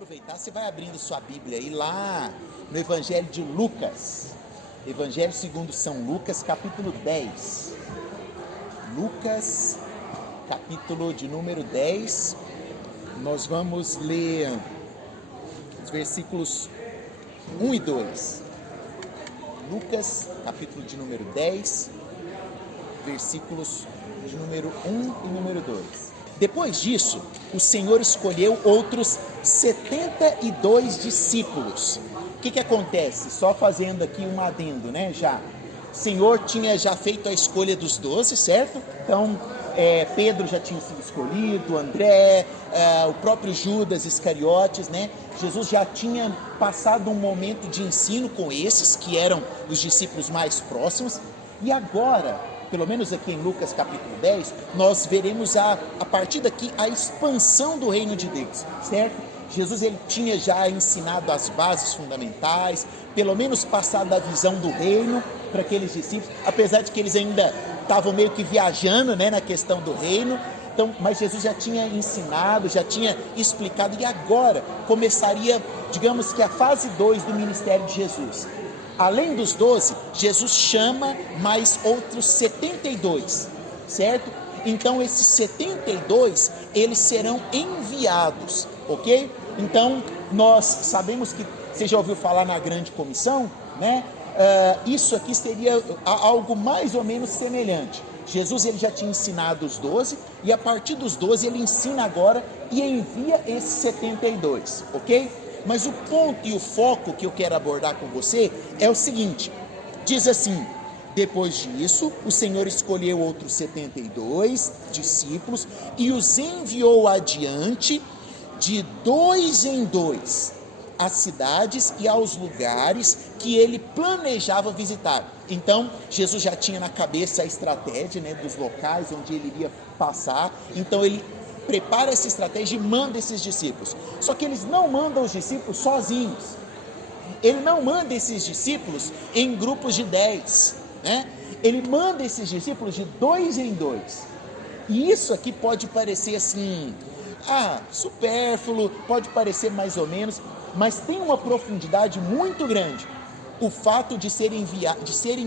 aproveitar, você vai abrindo sua Bíblia aí lá no Evangelho de Lucas, Evangelho segundo São Lucas, capítulo 10. Lucas, capítulo de número 10, nós vamos ler os versículos 1 e 2. Lucas, capítulo de número 10, versículos de número 1 e número 2. Depois disso, o Senhor escolheu outros 72 discípulos. O que acontece? Só fazendo aqui um adendo, né? O Senhor tinha já feito a escolha dos 12, certo? Então, Pedro já tinha sido escolhido, André, o próprio Judas Iscariotes, né? Jesus já tinha passado um momento de ensino com esses, que eram os discípulos mais próximos, e agora, pelo menos aqui em Lucas capítulo 10, nós veremos a partir daqui a expansão do reino de Deus, certo? Jesus ele tinha já ensinado as bases fundamentais, pelo menos passado a visão do reino para aqueles discípulos, apesar de que eles ainda estavam meio que viajando, né, na questão do reino. Então, mas Jesus já tinha ensinado, já tinha explicado, e agora começaria, digamos que a fase 2 do ministério de Jesus. Além dos 12, Jesus chama mais outros 72, certo? Então esses 72, eles serão enviados, ok? Então nós sabemos que, você já ouviu falar na grande comissão, né? Isso aqui seria algo mais ou menos semelhante. Jesus ele já tinha ensinado os 12, e a partir dos 12 ele ensina agora e envia esses 72, ok? Mas o ponto e o foco que eu quero abordar com você é o seguinte, diz assim: depois disso, o Senhor escolheu outros 72 discípulos e os enviou adiante de 2 em 2 às cidades e aos lugares que ele planejava visitar. Então, Jesus já tinha na cabeça a estratégia, né, dos locais onde ele iria passar. Então, ele prepara essa estratégia e manda esses discípulos. Só que eles não mandam os discípulos sozinhos. Ele não manda esses discípulos em grupos de 10, né? Ele manda esses discípulos de 2 em 2. E isso aqui pode parecer assim, supérfluo, pode parecer mais ou menos, mas tem uma profundidade muito grande. O fato de serem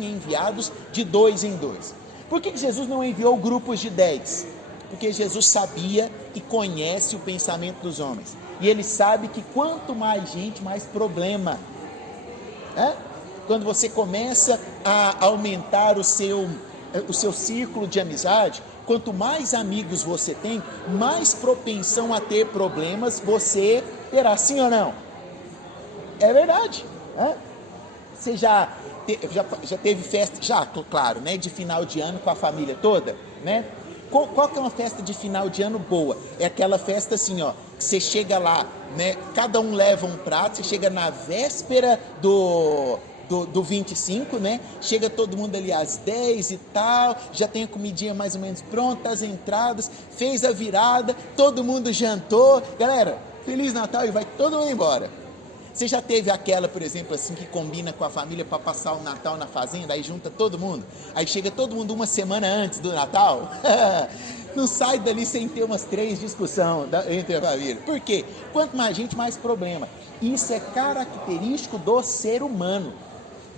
enviados de 2 em 2. Por que Jesus não enviou grupos de 10? Porque Jesus sabia e conhece o pensamento dos homens. E ele sabe que quanto mais gente, mais problema. Quando você começa a aumentar o seu círculo de amizade, quanto mais amigos você tem, mais propensão a ter problemas você terá, sim ou não? É verdade. Você já teve festa, claro, né, de final de ano com a família toda, né? Qual que é uma festa de final de ano boa? É aquela festa assim, que você chega lá, né, cada um leva um prato, você chega na véspera do 25, né? Chega todo mundo ali às 10 e tal, já tem a comidinha mais ou menos pronta, as entradas, fez a virada, todo mundo jantou. Galera, Feliz Natal, e vai todo mundo embora. Você já teve aquela, por exemplo, assim, que combina com a família para passar o Natal na fazenda, aí junta todo mundo, aí chega todo mundo uma semana antes do Natal? Não sai dali sem ter umas 3 discussões entre a família. Por quê? Quanto mais gente, mais problema. Isso é característico do ser humano.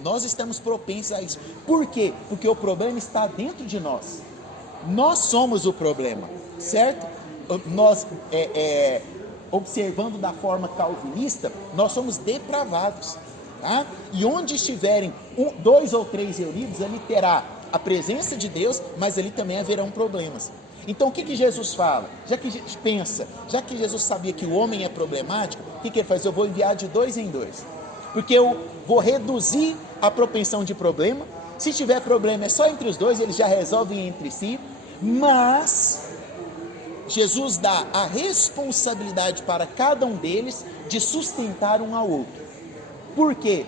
Nós estamos propensos a isso. Por quê? Porque o problema está dentro de nós. Nós somos o problema, certo? Nós, observando da forma calvinista, nós somos depravados, tá? E onde estiverem 2 ou 3 reunidos, ali terá a presença de Deus, mas ali também haverão problemas. Então o que Jesus fala? Já que Jesus sabia que o homem é problemático, o que ele faz? Eu vou enviar de 2 em 2, porque eu vou reduzir a propensão de problema. Se tiver problema é só entre os 2, eles já resolvem entre si, mas Jesus dá a responsabilidade para cada um deles de sustentar um ao outro. Por quê?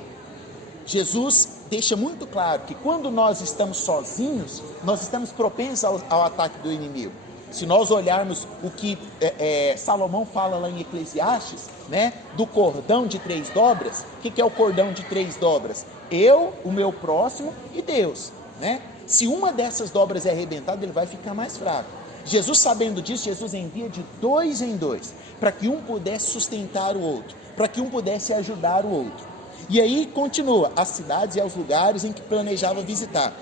Jesus deixa muito claro que quando nós estamos sozinhos, nós estamos propensos ao ataque do inimigo. Se nós olharmos o que Salomão fala lá em Eclesiastes, né, do cordão de 3 dobras, o que é o cordão de 3 dobras? Eu, o meu próximo e Deus, né? Se uma dessas dobras é arrebentada, ele vai ficar mais fraco. Jesus, sabendo disso, Jesus envia de 2 em 2, para que um pudesse sustentar o outro, para que um pudesse ajudar o outro. E aí continua, as cidades e aos lugares em que planejava visitar.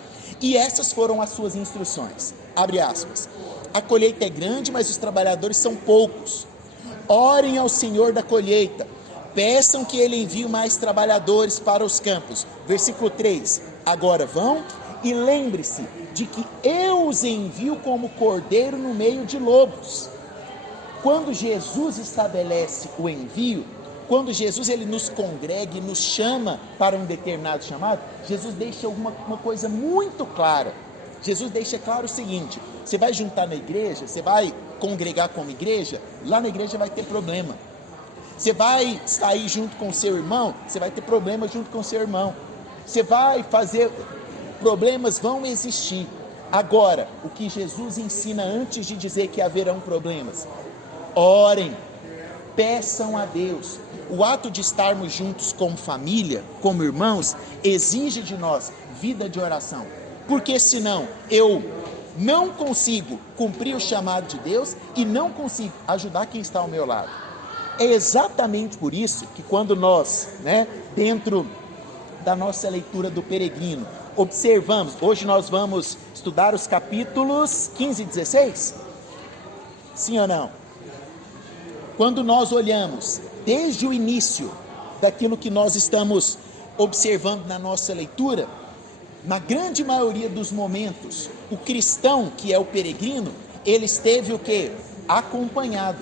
E essas foram as suas instruções. Abre aspas. A colheita é grande, mas os trabalhadores são poucos. Orem ao Senhor da colheita. Peçam que Ele envie mais trabalhadores para os campos. Versículo 3. Agora vão e lembre-se de que eu os envio como cordeiro no meio de lobos. Quando Jesus estabelece o envio, quando Jesus ele nos congrega e nos chama para um determinado chamado, Jesus deixa uma coisa muito clara. Jesus deixa claro o seguinte: você vai juntar na igreja, você vai congregar como igreja, lá na igreja vai ter problema. Você vai sair junto com o seu irmão, você vai ter problema junto com o seu irmão. Você vai fazer, problemas vão existir. Agora, o que Jesus ensina antes de dizer que haverão problemas: orem, peçam a Deus. O ato de estarmos juntos como família, como irmãos, exige de nós vida de oração, porque senão eu não consigo cumprir o chamado de Deus e não consigo ajudar quem está ao meu lado. É exatamente por isso que quando nós, dentro da nossa leitura do Peregrino, observamos, hoje nós vamos estudar os capítulos 15 e 16, sim ou não? Quando nós olhamos desde o início daquilo que nós estamos observando na nossa leitura, na grande maioria dos momentos, o cristão, que é o peregrino, ele esteve o quê? Acompanhado.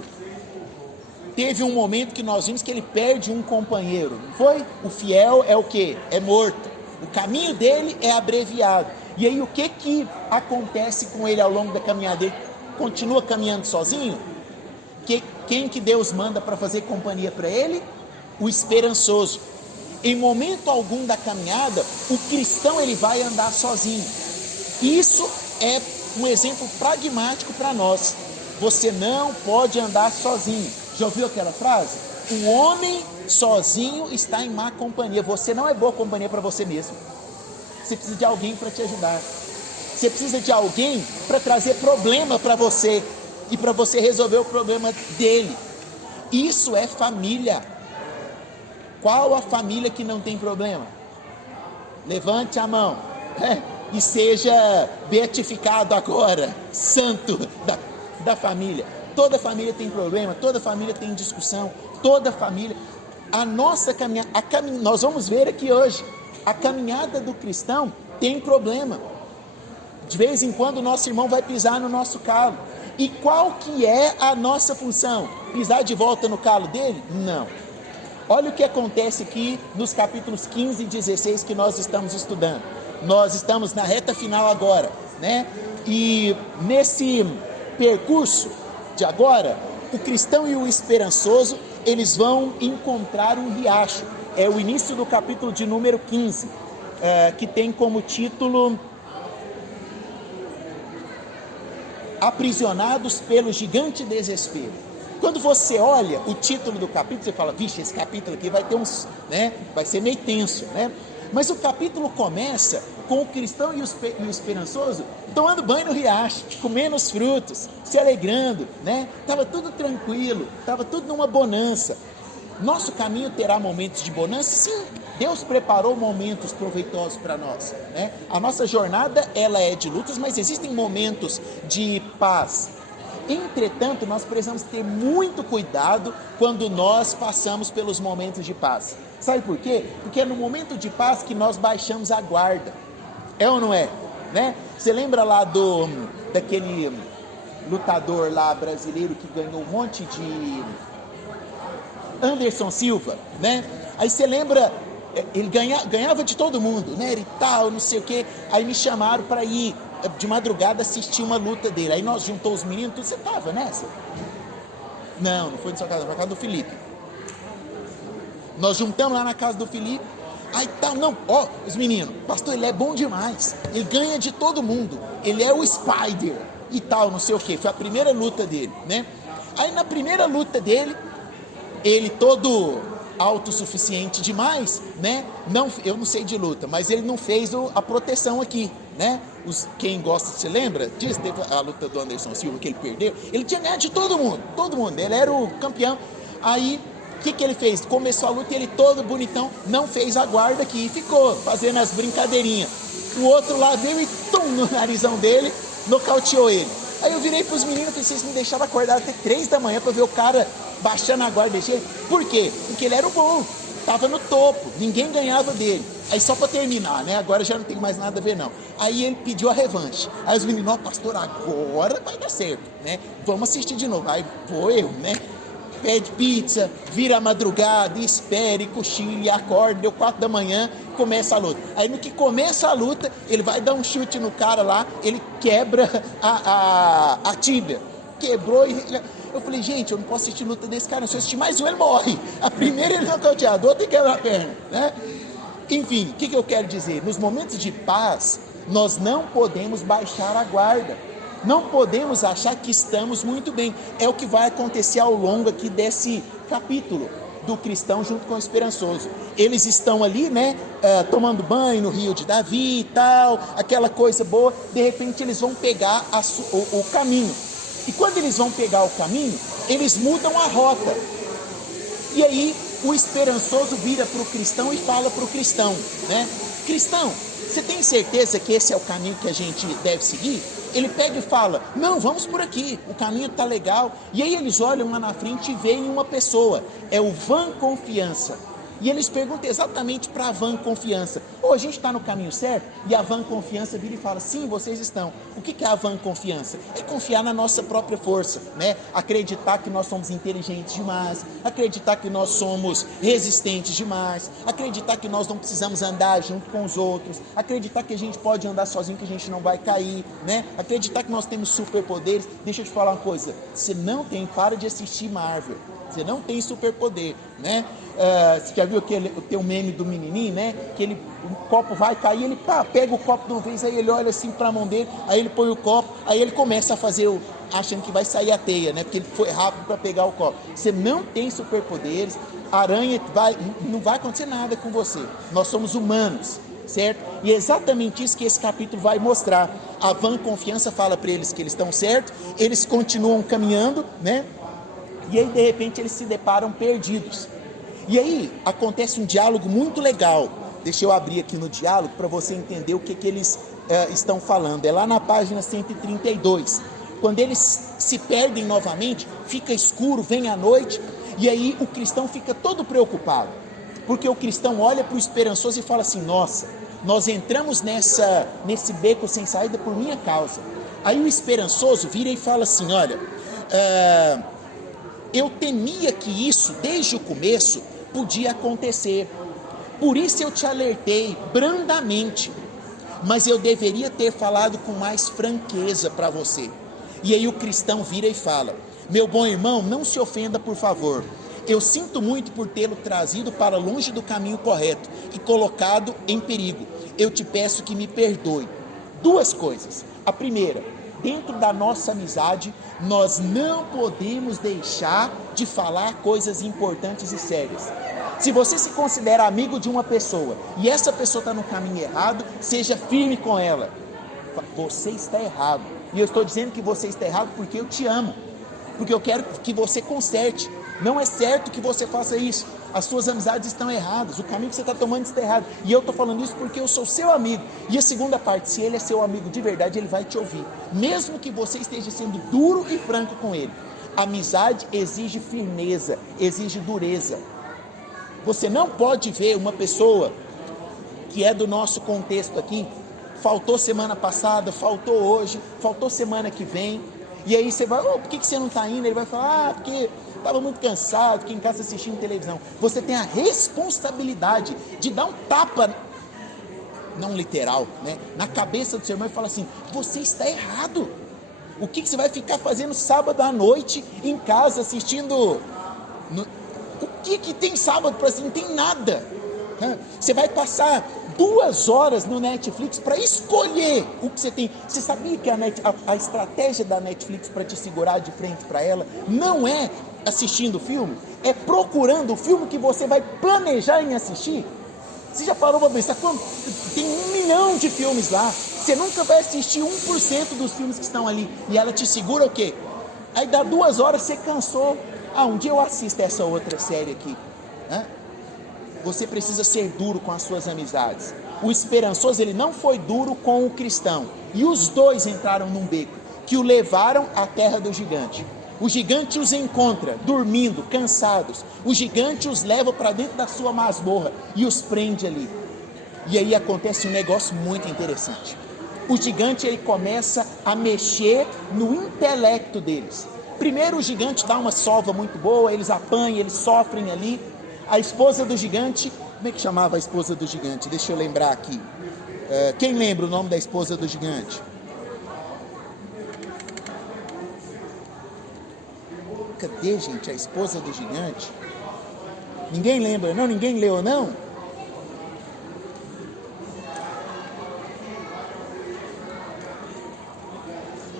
Teve um momento que nós vimos que ele perde um companheiro, não foi? O fiel é o quê? É morto. O caminho dele é abreviado. E aí o que acontece com ele ao longo da caminhada? Ele continua caminhando sozinho? Quem que Deus manda para fazer companhia para ele? O esperançoso. Em momento algum da caminhada, o cristão ele vai andar sozinho. Isso é um exemplo pragmático para nós. Você não pode andar sozinho. Já ouviu aquela frase? O homem sozinho está em má companhia. Você não é boa companhia para você mesmo. Você precisa de alguém para te ajudar. Você precisa de alguém para trazer problema para você e para você resolver o problema dele. Isso é família. Qual a família que não tem problema? Levante a mão, e seja beatificado agora, santo da família. Toda família tem problema, toda família tem discussão, toda família. A nossa caminhada, nós vamos ver aqui hoje, a caminhada do cristão tem problema. De vez em quando o nosso irmão vai pisar no nosso calo. E qual que é a nossa função? Pisar de volta no calo dele? Não. Olha o que acontece aqui nos capítulos 15 e 16 que nós estamos estudando. Nós estamos na reta final agora, E nesse percurso de agora, o cristão e o esperançoso, eles vão encontrar um riacho. É o início do capítulo de número 15, que tem como título Aprisionados pelo gigante desespero. Quando você olha o título do capítulo, você fala, vixe, esse capítulo aqui vai ter vai ser meio tenso, Mas o capítulo começa com o cristão e o esperançoso tomando banho no riacho, comendo os frutos, se alegrando, Estava tudo tranquilo, estava tudo numa bonança. Nosso caminho terá momentos de bonança? Sim, Deus preparou momentos proveitosos para nós, A nossa jornada, ela é de lutas, mas existem momentos de paz. Entretanto, nós precisamos ter muito cuidado quando nós passamos pelos momentos de paz. Sabe por quê? Porque é no momento de paz que nós baixamos a guarda. É ou não é? Você lembra lá daquele lutador lá brasileiro que ganhou um monte de... Anderson Silva, Aí você lembra, ele ganhava de todo mundo, E tal, não sei o quê. Aí me chamaram para ir de madrugada assistir uma luta dele. Aí nós juntamos os meninos, tudo. Você tava nessa? Não foi na sua casa, foi na casa do Felipe. Nós juntamos lá na casa do Felipe. Aí tal, os meninos, pastor, ele é bom demais. Ele ganha de todo mundo. Ele é o Spider e tal, não sei o que. Foi a primeira luta dele, Aí na primeira luta dele, ele todo autossuficiente demais, eu não sei de luta, mas ele não fez a proteção aqui, né? Quem gosta, se lembra disso? Teve a luta do Anderson Silva que ele perdeu. Ele tinha ganhado de todo mundo, ele era o campeão. Aí, o que ele fez? Começou a luta e ele todo bonitão, não fez a guarda aqui e ficou fazendo as brincadeirinhas. O outro lá veio e tum, no narizão dele, nocauteou ele. Aí eu virei pros meninos e falei, vocês me deixavam acordar até 3 da manhã pra ver o cara baixando a guarda e deixei ele. Por quê? Porque ele era o bom, tava no topo, ninguém ganhava dele. Aí só pra terminar, né? Agora já não tem mais nada a ver não. Aí ele pediu a revanche. Aí os meninos, ó, pastor, agora vai dar certo, né? Vamos assistir de novo. Aí vou eu, né? Pede pizza, vira a madrugada, espere, cochile, acorda, deu 4 da manhã, começa a luta. Aí no que começa a luta, ele vai dar um chute no cara lá, ele quebra a tíbia. Quebrou e... Eu falei, gente, eu não posso assistir luta desse cara, se eu assistir mais um, ele morre. A primeira ele nocauteado, a outra ele quebra a perna, né? Enfim, o que eu quero dizer? Nos momentos de paz, nós não podemos baixar a guarda. Não podemos achar que estamos muito bem. É o que vai acontecer ao longo aqui desse capítulo do cristão junto com o esperançoso. Eles estão ali, né, tomando banho no rio de Davi e tal, aquela coisa boa. De repente eles vão pegar o caminho. E quando eles vão pegar o caminho, eles mudam a rota. E aí o esperançoso vira para o cristão e fala para o cristão, né? Cristão, você tem certeza que esse é o caminho que a gente deve seguir? Ele pega e fala, não, vamos por aqui, o caminho está legal. E aí eles olham lá na frente e veem uma pessoa, é o Vã Confiança. E eles perguntam exatamente para a Vã Confiança, a gente está no caminho certo? E a Vã Confiança vira e fala, sim, vocês estão. O que é a Vã Confiança? É confiar na nossa própria força, né? Acreditar que nós somos inteligentes demais, acreditar que nós somos resistentes demais, acreditar que nós não precisamos andar junto com os outros, acreditar que a gente pode andar sozinho, que a gente não vai cair, né? Acreditar que nós temos superpoderes. Deixa eu te falar uma coisa, você não tem, para de assistir Marvel. Você não tem superpoder, né? Você já viu tem um meme do menininho, né? Que o copo vai cair, ele pega o copo de uma vez, aí ele olha assim para a mão dele, aí ele põe o copo, aí ele começa a fazer achando que vai sair a teia, né? Porque ele foi rápido para pegar o copo. Você não tem superpoderes, aranha não vai acontecer nada com você. Nós somos humanos, certo? E é exatamente isso que esse capítulo vai mostrar. A Vã Confiança fala para eles que eles estão certos, eles continuam caminhando, né? E aí, de repente, eles se deparam perdidos. E aí, acontece um diálogo muito legal. Deixa eu abrir aqui no diálogo para você entender o que eles estão falando. É lá na página 132. Quando eles se perdem novamente, fica escuro, vem a noite, e aí o cristão fica todo preocupado. Porque o cristão olha para o esperançoso e fala assim, nossa, nós entramos nesse beco sem saída por minha causa. Aí o esperançoso vira e fala assim, olha... eu temia que isso, desde o começo, podia acontecer. Por isso eu te alertei brandamente. Mas eu deveria ter falado com mais franqueza para você. E aí o cristão vira e fala, meu bom irmão, não se ofenda, por favor. Eu sinto muito por tê-lo trazido para longe do caminho correto e colocado em perigo. Eu te peço que me perdoe. 2 coisas. A primeira, dentro da nossa amizade, nós não podemos deixar de falar coisas importantes e sérias. Se você se considera amigo de uma pessoa e essa pessoa está no caminho errado, seja firme com ela. Você está errado. E eu estou dizendo que você está errado porque eu te amo. Porque eu quero que você conserte. Não é certo que você faça isso. As suas amizades estão erradas. O caminho que você está tomando está errado. E eu estou falando isso porque eu sou seu amigo. E a segunda parte, se ele é seu amigo de verdade, ele vai te ouvir. Mesmo que você esteja sendo duro e franco com ele. Amizade exige firmeza, exige dureza. Você não pode ver uma pessoa que é do nosso contexto aqui, faltou semana passada, faltou hoje, faltou semana que vem, e aí você vai, por que você não está indo? Ele vai falar, porque estava muito cansado, fiquei em casa assistindo televisão. Você tem a responsabilidade de dar um tapa, não literal, né, na cabeça do seu irmão e falar assim, você está errado. O que você vai ficar fazendo sábado à noite em casa assistindo... O que tem sábado para assistir? Não tem nada. Você vai passar 2 horas no Netflix para escolher o que você tem. Você sabia que a estratégia da Netflix para te segurar de frente para ela não é assistindo o filme? É procurando o filme que você vai planejar em assistir? Você já parou para pensar? Tem 1 milhão de filmes lá. Você nunca vai assistir 1% dos filmes que estão ali. E ela te segura o quê? Aí dá 2 horas, você cansou. Um dia eu assisto essa outra série aqui. Você precisa ser duro com as suas amizades. O esperançoso, ele não foi duro com o cristão. E os dois entraram num beco, que o levaram à terra do gigante. O gigante os encontra, dormindo, cansados. O gigante os leva para dentro da sua masmorra e os prende ali. E aí acontece um negócio muito interessante. O gigante, ele começa a mexer no intelecto deles. Primeiro o gigante dá uma sova muito boa, eles apanham, eles sofrem ali. A esposa do gigante, como é que chamava a esposa do gigante? Deixa eu lembrar aqui. Quem lembra o nome da esposa do gigante? Cadê, gente, a esposa do gigante? Ninguém lembra, não? Ninguém leu, não?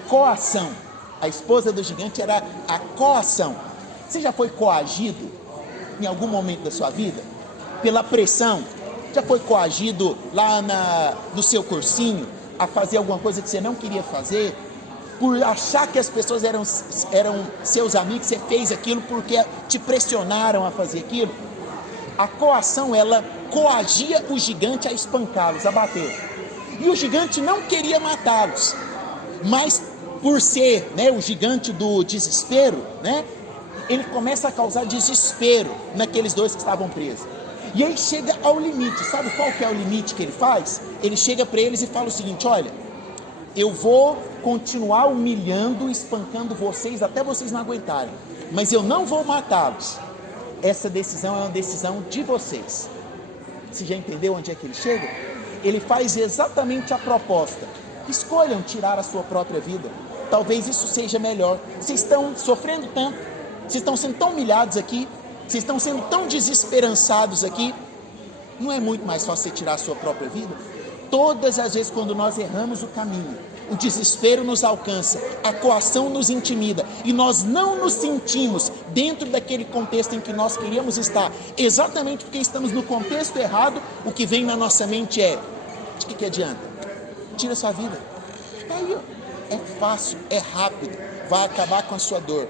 Coação. A esposa do gigante era a coação. Você já foi coagido em algum momento da sua vida? Pela pressão? Já foi coagido lá no seu cursinho a fazer alguma coisa que você não queria fazer? Por achar que as pessoas eram seus amigos, você fez aquilo porque te pressionaram a fazer aquilo? A coação, ela coagia o gigante a espancá-los, a bater. E o gigante não queria matá-los, mas por ser, o gigante do desespero, ele começa a causar desespero naqueles dois que estavam presos. E aí chega ao limite. Sabe qual que é o limite que ele faz? Ele chega para eles e fala o seguinte: olha, eu vou continuar humilhando, espancando vocês até vocês não aguentarem, mas eu não vou matá-los. Essa decisão é uma decisão de vocês. Você já entendeu onde é que ele chega? Ele faz exatamente a proposta: escolham tirar a sua própria vida. Talvez isso seja melhor. Vocês estão sofrendo tanto, vocês estão sendo tão humilhados aqui, vocês estão sendo tão desesperançados aqui. Não é muito mais fácil você tirar a sua própria vida? Todas as vezes quando nós erramos o caminho, o desespero nos alcança, a coação nos intimida e nós não nos sentimos dentro daquele contexto em que nós queríamos estar, exatamente porque estamos no contexto errado. O que vem na nossa mente é: de que adianta? Tira a sua vida. Está aí, é fácil, é rápido, vai acabar com a sua dor.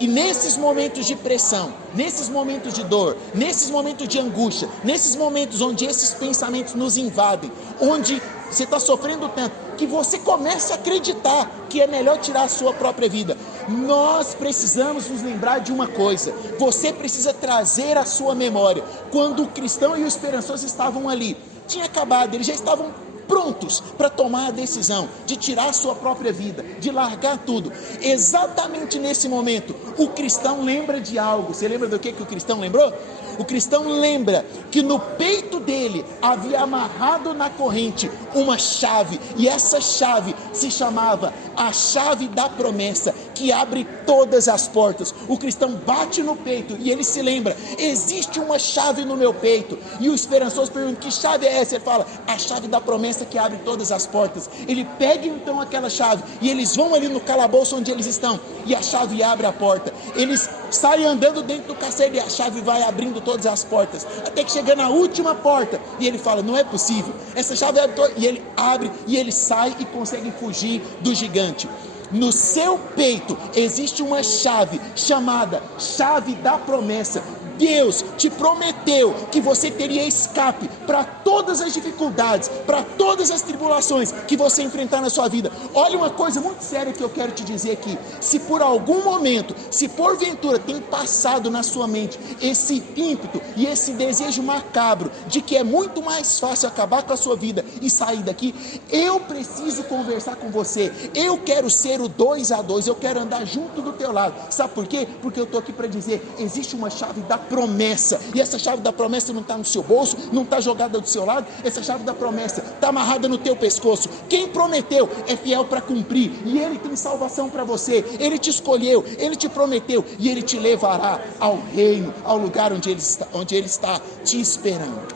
E nesses momentos de pressão, nesses momentos de dor, nesses momentos de angústia, nesses momentos onde esses pensamentos nos invadem, onde você está sofrendo tanto, que você começa a acreditar que é melhor tirar a sua própria vida, nós precisamos nos lembrar de uma coisa: você precisa trazer à sua memória, quando o cristão e o esperançoso estavam ali, tinha acabado, eles já estavam prontos para tomar a decisão de tirar a sua própria vida, de largar tudo. Exatamente nesse momento, o cristão lembra de algo. Você lembra do que o cristão lembrou? O cristão lembra que no peito dele havia amarrado na corrente uma chave, e essa chave se chamava a chave da promessa, que abre todas as portas. O cristão bate no peito e ele se lembra: existe uma chave no meu peito. E o esperançoso pergunta: que chave é essa? Ele fala: a chave da promessa que abre todas as portas. Ele pega então aquela chave e eles vão ali no calabouço onde eles estão, e a chave abre a porta. Eles saem andando dentro do castelo e a chave vai abrindo todas as portas, até que chega na última porta e ele fala: não é possível, essa chave abre e ele abre e ele sai e consegue fugir do gigante. No seu peito existe uma chave chamada chave da promessa. Deus te prometeu que você teria escape para todas as dificuldades, para todas as tribulações que você enfrentar na sua vida. Olha uma coisa muito séria que eu quero te dizer aqui: se por algum momento, se porventura tem passado na sua mente esse ímpeto e esse desejo macabro de que é muito mais fácil acabar com a sua vida e sair daqui, eu preciso conversar com você. Eu quero ser o 2 a 2, eu quero andar junto do teu lado. Sabe por quê? Porque eu estou aqui para dizer: existe uma chave da promessa, e essa chave da promessa não está no seu bolso, não está jogada do seu lado. Essa chave da promessa está amarrada no teu pescoço. Quem prometeu é fiel para cumprir, e Ele tem salvação para você. Ele te escolheu, Ele te prometeu, e Ele te levará ao reino, ao lugar onde Ele está te esperando.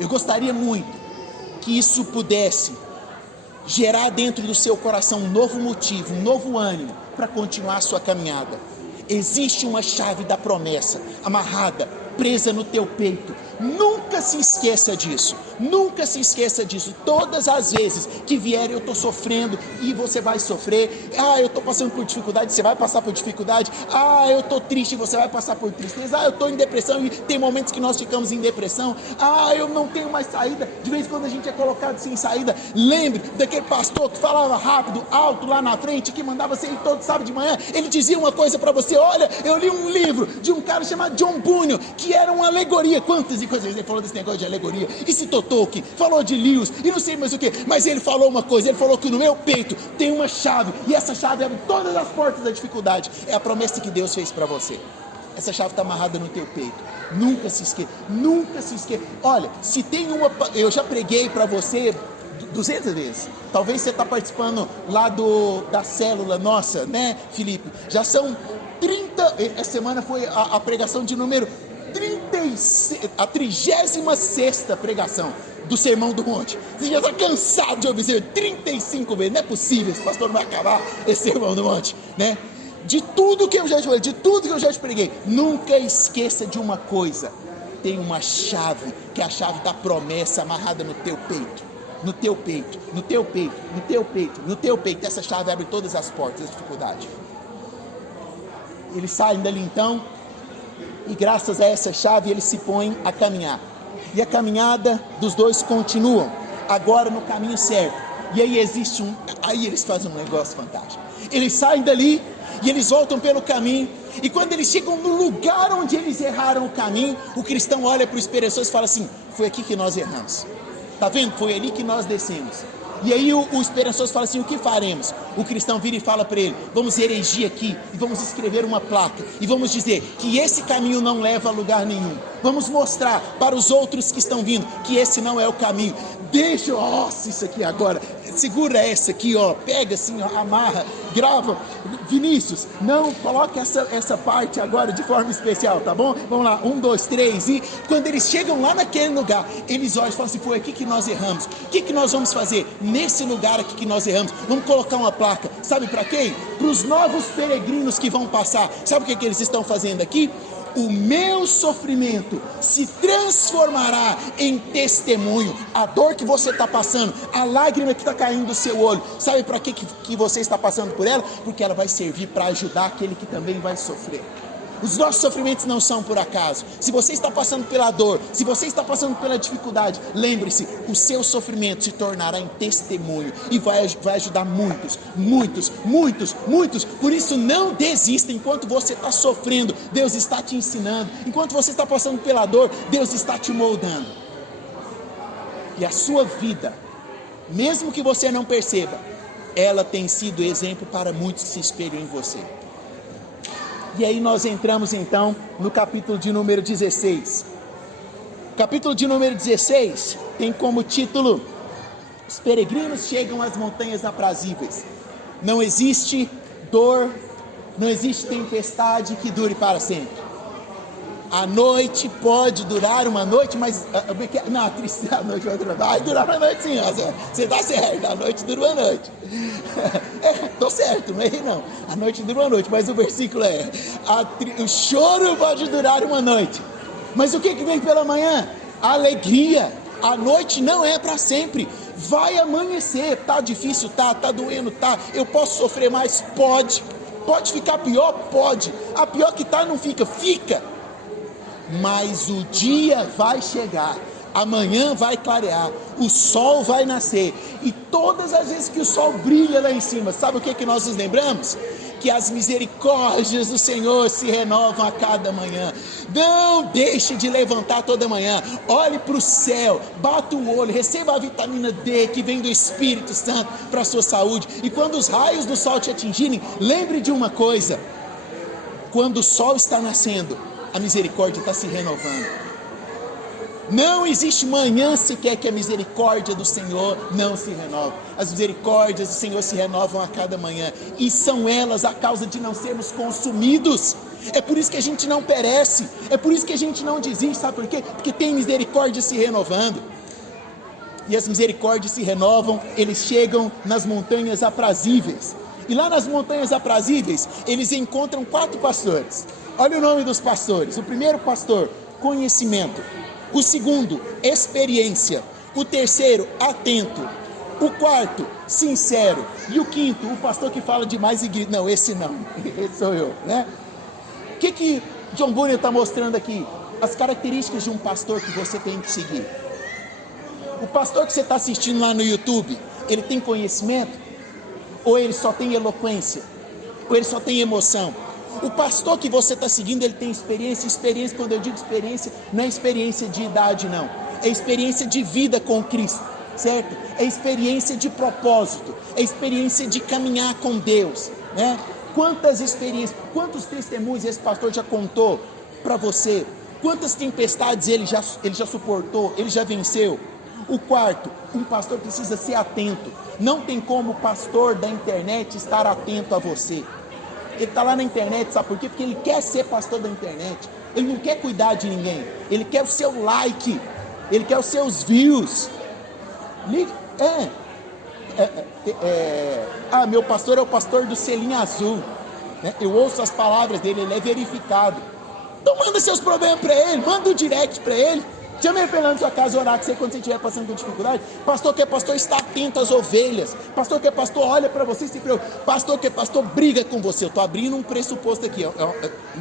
Eu gostaria muito que isso pudesse gerar dentro do seu coração um novo motivo, um novo ânimo para continuar a sua caminhada. Existe uma chave da promessa amarrada, presa no teu peito. Nunca se esqueça disso, nunca se esqueça disso. Todas as vezes que vier, eu estou sofrendo e você vai sofrer. Eu estou passando por dificuldade, você vai passar por dificuldade. Eu estou triste, você vai passar por tristeza. Eu estou em depressão e tem momentos que nós ficamos em depressão. Eu não tenho mais saída. De vez em quando a gente é colocado sem saída. Lembre daquele pastor que falava rápido, alto lá na frente, que mandava você ir todo sábado de manhã. Ele dizia uma coisa para você: olha, eu li um livro de um cara chamado John Bunyan, que era uma alegoria. Quantas e coisas ele falou desse negócio de alegoria, e citou Tolkien, falou de Lewis e não sei mais o que, mas ele falou uma coisa, ele falou que no meu peito tem uma chave, e essa chave abre todas as portas da dificuldade. É a promessa que Deus fez para você. Essa chave está amarrada no teu peito. Nunca se esqueça, nunca se esqueça. Olha, se tem uma, eu já preguei para você 200 vezes. Talvez você está participando lá da célula nossa, né, Felipe? Já são 30, essa semana foi a pregação de número 36, a 36ª pregação do Sermão do Monte. Você já está cansado de ouvir 35 vezes, não é possível, esse pastor não vai acabar esse Sermão do Monte, né? De tudo que eu já te falei, de tudo que eu já te preguei, nunca esqueça de uma coisa: tem uma chave, que é a chave da promessa amarrada no teu peito. No teu peito, no teu peito, no teu peito, no teu peito. Essa chave abre todas as portas da dificuldade. Eles saem dali então, e graças a essa chave eles se põem a caminhar, e a caminhada dos dois continuam, agora no caminho certo. E aí aí eles fazem um negócio fantástico. Eles saem dali e eles voltam pelo caminho, e quando eles chegam no lugar onde eles erraram o caminho, o cristão olha para o esperançoso e fala assim: foi aqui que nós erramos, tá vendo? Foi ali que nós descemos. E aí o esperançoso fala assim: o que faremos? O cristão vira e fala para ele: vamos erigir aqui, e vamos escrever uma placa, e vamos dizer que esse caminho não leva a lugar nenhum. Vamos mostrar para os outros que estão vindo que esse não é o caminho. Deixa, isso aqui agora, segura essa aqui, pega assim, amarra, grava. Vinícius, não, coloca essa parte agora de forma especial, tá bom? Vamos lá, 1, 2, 3, e quando eles chegam lá naquele lugar, eles olham e falam assim: foi aqui que nós erramos. O que nós vamos fazer? Nesse lugar aqui que nós erramos, vamos colocar uma placa. Sabe para quem? Para os novos peregrinos que vão passar. Sabe o que eles estão fazendo aqui? O meu sofrimento se transformará em testemunho. A dor que você está passando, a lágrima que está caindo do seu olho, sabe para que você está passando por ela? Porque ela vai servir para ajudar aquele que também vai sofrer. Os nossos sofrimentos não são por acaso. Se você está passando pela dor, se você está passando pela dificuldade, lembre-se, o seu sofrimento se tornará em testemunho e vai ajudar muitos, muitos, muitos, muitos. Por isso não desista. Enquanto você está sofrendo, Deus está te ensinando. Enquanto você está passando pela dor, Deus está te moldando. E a sua vida, mesmo que você não perceba, ela tem sido exemplo para muitos que se espelham em você. E aí nós entramos então no capítulo de número 16. O capítulo de número 16 tem como título: os peregrinos chegam às montanhas aprazíveis. Não existe dor, não existe tempestade que dure para sempre. A noite pode durar uma noite, mas não, a noite vai durar uma noite sim, você está certo, a noite dura uma noite. Estou certo, não errei não. A noite dura uma noite, mas o versículo é: o choro pode durar uma noite, mas o que vem pela manhã? A alegria. A noite não é para sempre. Vai amanhecer. Tá difícil, tá doendo, tá. Eu posso sofrer mais? Pode ficar pior? Pode. A pior que tá não fica. Mas o dia vai chegar, amanhã vai clarear, o sol vai nascer, e todas as vezes que o sol brilha lá em cima, sabe o que nós nos lembramos? Que as misericórdias do Senhor se renovam a cada manhã. Não deixe de levantar toda manhã, olhe para o céu, bata o olho, receba a vitamina D que vem do Espírito Santo para a sua saúde, e quando os raios do sol te atingirem, lembre de uma coisa: quando o sol está nascendo, a misericórdia está se renovando. Não existe manhã sequer que a misericórdia do Senhor não se renova. As misericórdias do Senhor se renovam a cada manhã, e são elas a causa de não sermos consumidos. É por isso que a gente não perece, é por isso que a gente não desiste. Sabe por quê? Porque tem misericórdia se renovando. E as misericórdias se renovam, eles chegam nas montanhas aprazíveis. E lá nas montanhas aprazíveis, eles encontram 4 pastores. Olha o nome dos pastores. O primeiro pastor: conhecimento. O segundo, experiência. O terceiro, atento. O quarto, sincero. E o quinto, o pastor que fala demais e grita. Não, esse não. Esse sou eu, né? O que John Bunyan está mostrando aqui? As características de um pastor que você tem que seguir. O pastor que você está assistindo lá no YouTube, ele tem conhecimento? Ou ele só tem eloquência? Ou ele só tem emoção? O pastor que você está seguindo, ele tem experiência. Experiência, quando eu digo experiência, não é experiência de idade, não. É experiência de vida com Cristo, certo? É experiência de propósito. É experiência de caminhar com Deus, né? Quantas experiências, quantos testemunhos esse pastor já contou para você? Quantas tempestades ele já suportou, ele já venceu? O quarto, um pastor precisa ser atento. Não tem como o pastor da internet estar atento a você. Ele está lá na internet, sabe por quê? Porque ele quer ser pastor da internet. Ele não quer cuidar de ninguém. Ele quer o seu like. Ele quer os seus views. Meu pastor é o pastor do selinho azul, né? Eu ouço as palavras dele, ele é verificado. Então manda seus problemas para ele, manda o direct para ele. Chama ele para ir lá na sua casa orar com você quando você estiver passando por dificuldade. Pastor que é pastor está atento às ovelhas. Pastor que é pastor olha para você e se preocupa. Pastor que é pastor briga com você. Eu estou abrindo um pressuposto aqui.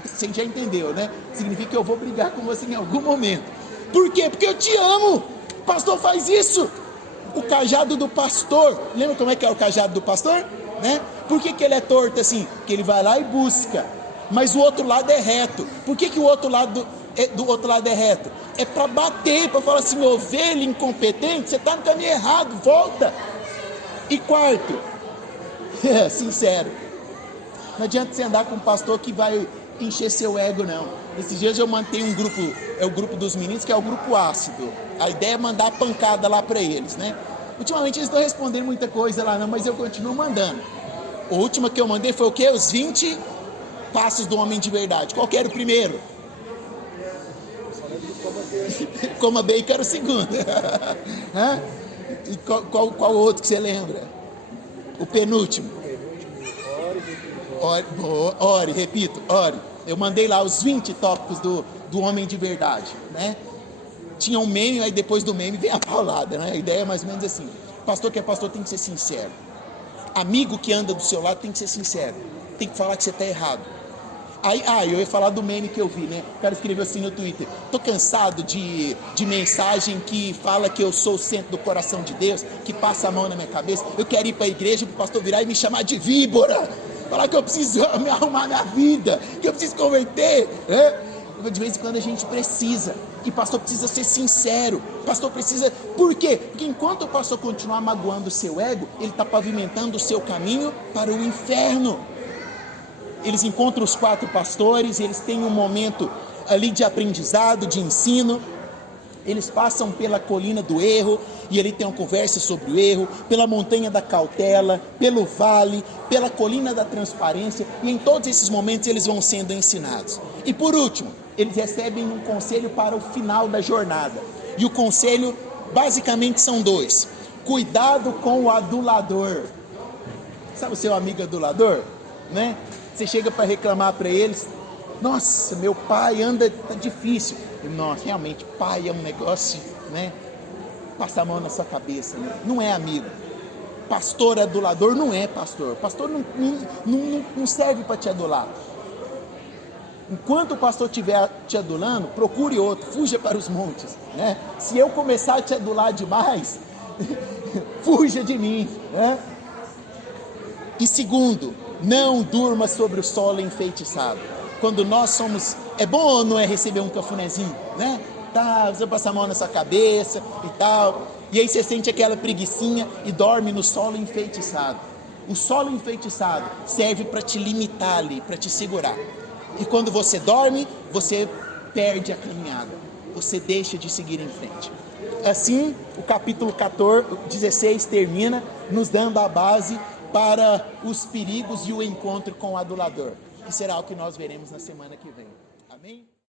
Você já entendeu, né? Significa que eu vou brigar com você em algum momento. Por quê? Porque eu te amo. O pastor faz isso. O cajado do pastor. Lembra como é que é o cajado do pastor? Né? Por que ele é torto assim? Porque ele vai lá e busca. Mas o outro lado é reto. Por que o outro lado do outro lado é reto? É para bater, para falar assim, ovelha incompetente, você está no caminho errado, volta. E quarto, sincero, não adianta você andar com um pastor que vai encher seu ego, não. Esses dias eu mantenho um grupo, é o grupo dos meninos, que é o grupo ácido. A ideia é mandar pancada lá para eles, né? Ultimamente eles estão respondendo muita coisa lá, não, mas eu continuo mandando. A última que eu mandei foi o quê? Os 20 passos do homem de verdade. Qual que era o primeiro? Coma bem, que era o segundo. E qual outro que você lembra? O penúltimo. Ore, repito, ore. Eu mandei lá os 20 tópicos do homem de verdade, né? Tinha um meme, aí depois do meme vem a paulada, né? A ideia é mais ou menos assim: pastor que é pastor tem que ser sincero. Amigo que anda do seu lado tem que ser sincero. Tem que falar que você está errado. Eu ia falar do meme que eu vi, né? O cara escreveu assim no Twitter: tô cansado de mensagem que fala que eu sou o centro do coração de Deus, que passa a mão na minha cabeça. Eu quero ir para a igreja para o pastor virar e me chamar de víbora, falar que eu preciso me arrumar minha vida, que eu preciso converter, né? De vez em quando a gente precisa, e pastor precisa ser sincero. Pastor precisa, por quê? Porque enquanto o pastor continuar magoando o seu ego, ele está pavimentando o seu caminho para o inferno. Eles encontram os 4 pastores, eles têm um momento ali de aprendizado, de ensino. Eles passam pela colina do erro, e ali tem uma conversa sobre o erro, pela montanha da cautela, pelo vale, pela colina da transparência, e em todos esses momentos eles vão sendo ensinados. E por último, eles recebem um conselho para o final da jornada. E o conselho basicamente são 2. Cuidado com o adulador. Sabe o seu amigo adulador? Né? Você chega para reclamar para eles: nossa, meu pai anda, tá difícil. Nossa, realmente, pai é um negócio, né? Passa a mão na sua cabeça, né? Não é amigo. Pastor adulador não é pastor. Pastor não serve para te adular. Enquanto o pastor estiver te adulando, procure outro, fuja para os montes, né? Se eu começar a te adular demais, fuja de mim, né? E segundo, não durma sobre o solo enfeitiçado. Quando nós somos, é bom ou não é receber um cafunézinho, né? Tá, você passa a mão na sua cabeça e tal, e aí você sente aquela preguicinha e dorme no solo enfeitiçado. O solo enfeitiçado serve para te limitar ali, para te segurar. E quando você dorme, você perde a caminhada, você deixa de seguir em frente. Assim, o capítulo 16 termina nos dando a base para os perigos e o encontro com o adulador, que será o que nós veremos na semana que vem. Amém?